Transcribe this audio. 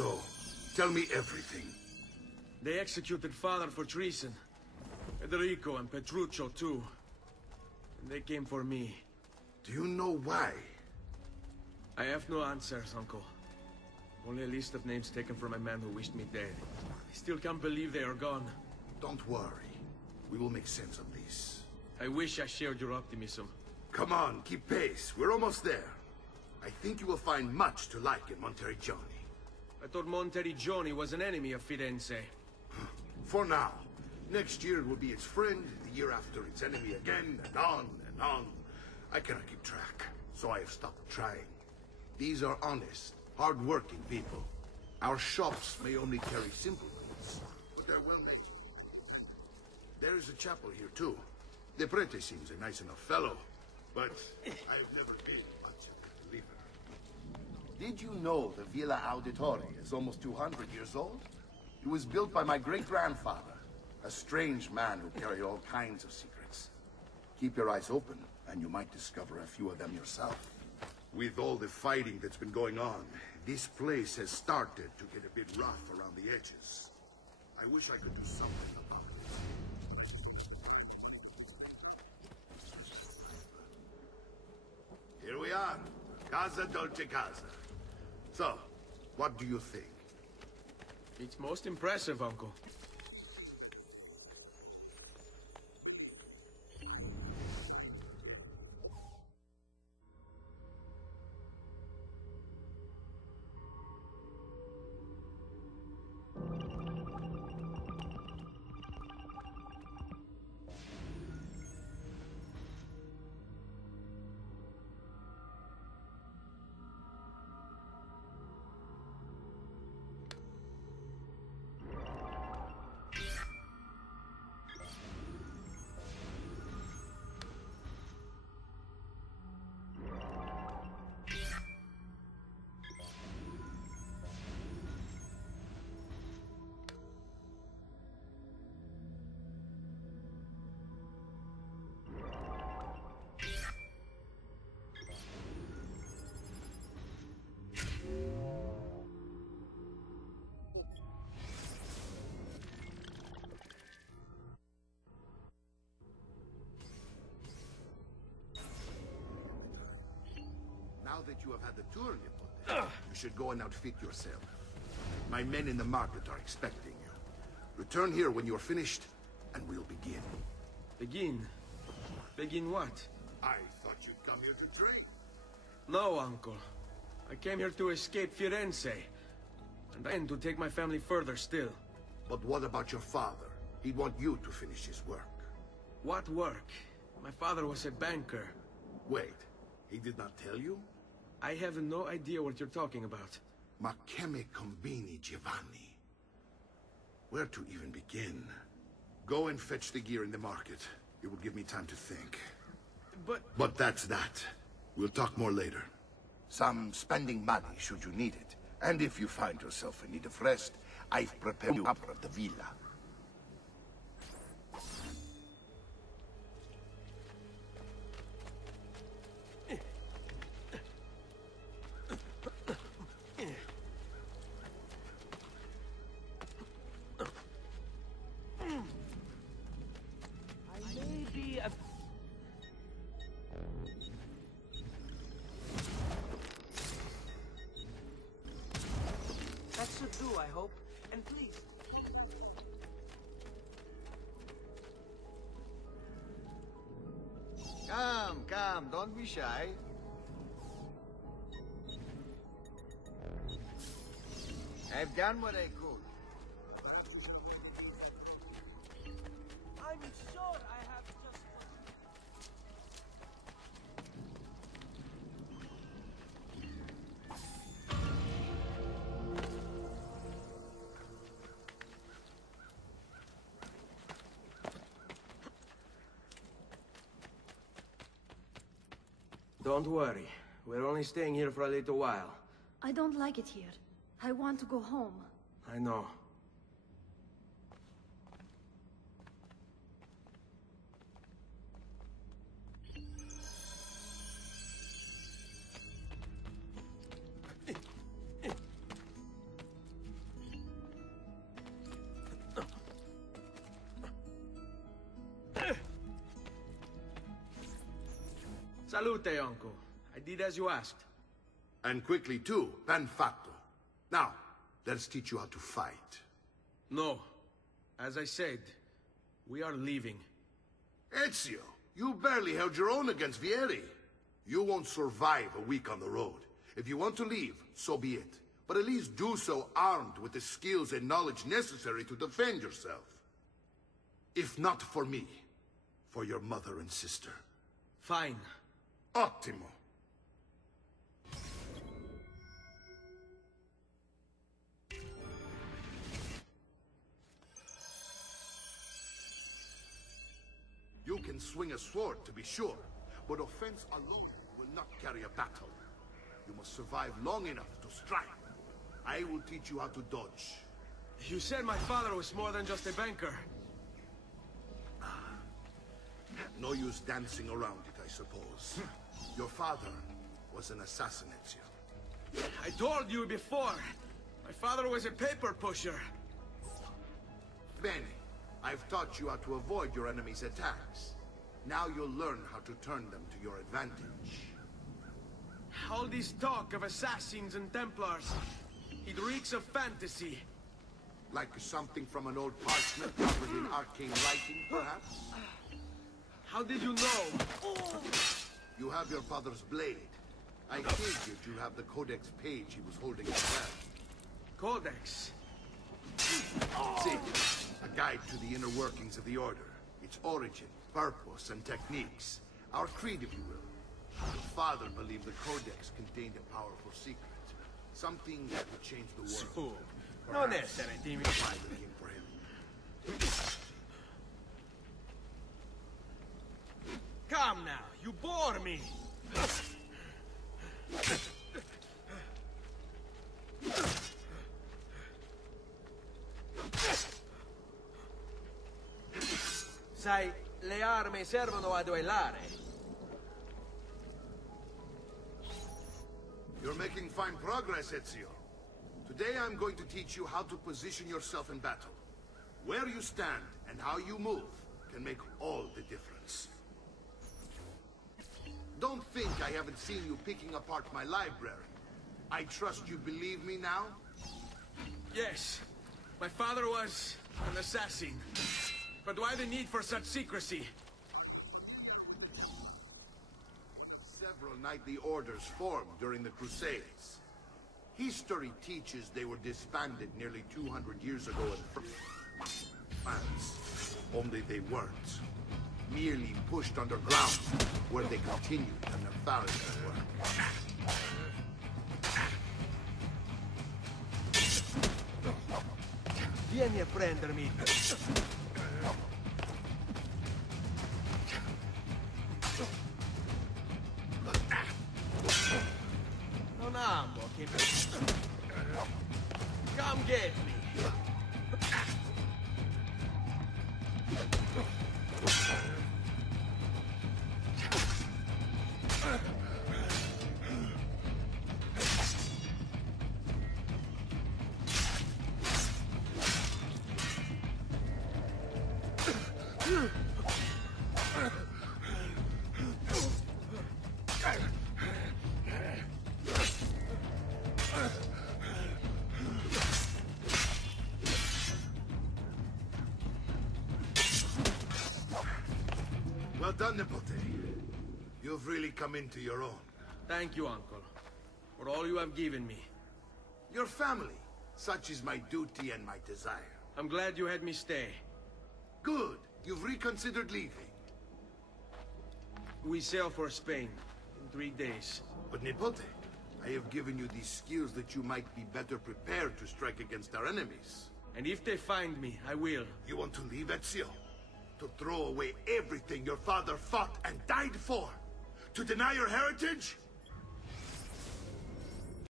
So, tell me everything. They executed father for treason. Federico and Petruccio too. And they came for me. Do you know why? I have no answers, Uncle. Only a list of names taken from a man who wished me dead. I still can't believe they are gone. Don't worry. We will make sense of this. I wish I shared your optimism. Come on, keep pace. We're almost there. I think you will find much to like in Monteriggioni. I thought Monteriggioni was an enemy of Firenze. For now. Next year it will be its friend, the year after its enemy again, and on and on. I cannot keep track, so I have stopped trying. These are honest, hard-working people. Our shops may only carry simple goods, but they're well made. There is a chapel here too. The prete seems a nice enough fellow, but I have never been much of a believer. Did you know the Villa Auditore is almost 200 years old? It was built by my great-grandfather, a strange man who carried all kinds of secrets. Keep your eyes open, and you might discover a few of them yourself. With all the fighting that's been going on, this place has started to get a bit rough around the edges. I wish I could do something about it. Here we are. Casa Dolce Casa. So, what do you think? It's most impressive, Uncle. Now that you have had the tour in Nipote, you should go and outfit yourself. My men in the market are expecting you. Return here when you are finished, and we'll begin. Begin? Begin what? I thought you'd come here to trade. No, Uncle. I came here to escape Firenze. And then to take my family further still. But what about your father? He'd want you to finish his work. What work? My father was a banker. Wait, he did not tell you? I have no idea what you're talking about. Ma che me combini, Giovanni? Where to even begin? Go and fetch the gear in the market. It will give me time to think. But that's that. We'll talk more later. Some spending money should you need it. And if you find yourself in need of rest, I've prepared you up at the villa. That should do, I hope. And please. Come, don't be shy. I've done what I could. I'm sure I have just one. Don't worry. We're only staying here for a little while. I don't like it here. I want to go home. I know. Salute, uncle. I did as you asked. And quickly too, ben fatto. Now, let's teach you how to fight. No. As I said, we are leaving. Ezio, you barely held your own against Vieri. You won't survive a week on the road. If you want to leave, so be it. But at least do so armed with the skills and knowledge necessary to defend yourself. If not for me, for your mother and sister. Fine. Ottimo. You can swing a sword, to be sure, but offense alone will not carry a battle. You must survive long enough to strike. I will teach you how to dodge. You said my father was more than just a banker. No use dancing around it, I suppose. Your father was an assassin, Ezio. I told you before. My father was a paper pusher. Bene. I've taught you how to avoid your enemy's attacks. Now you'll learn how to turn them to your advantage. All this talk of assassins and Templars, it reeks of fantasy. Like something from an old parchment covered in arcane writing, perhaps? How did you know? You have your father's blade. I figured you have the codex page he was holding as well. Codex? See, a guide to the inner workings of the Order. Its origin, purpose, and techniques. Our creed, if you will. Your father believed the Codex contained a powerful secret. Something that would change the world. Su, non essere timido. I came for him. Come now, you bore me. Sai, le armi servono a duellare. You're making fine progress, Ezio. Today I'm going to teach you how to position yourself in battle. Where you stand and how you move can make all the difference. Don't think I haven't seen you picking apart my library. I trust you believe me now? Yes, my father was an assassin. But why the need for such secrecy? Several knightly orders formed during the Crusades. History teaches they were disbanded nearly 200 years ago in France. Only they weren't. Merely pushed underground, where they continued their nefarious work. Vieni a prendermi. Non amo che... Come get me. Well done, Nipote. You've really come into your own. Thank you, Uncle, for all you have given me. Your family. Such is my duty and my desire. I'm glad you had me stay. Good. You've reconsidered leaving. We sail for Spain in 3 days. But Nipote, I have given you these skills that you might be better prepared to strike against our enemies. And if they find me, I will. You want to leave, Ezio? To throw away everything your father fought and died for? To deny your heritage?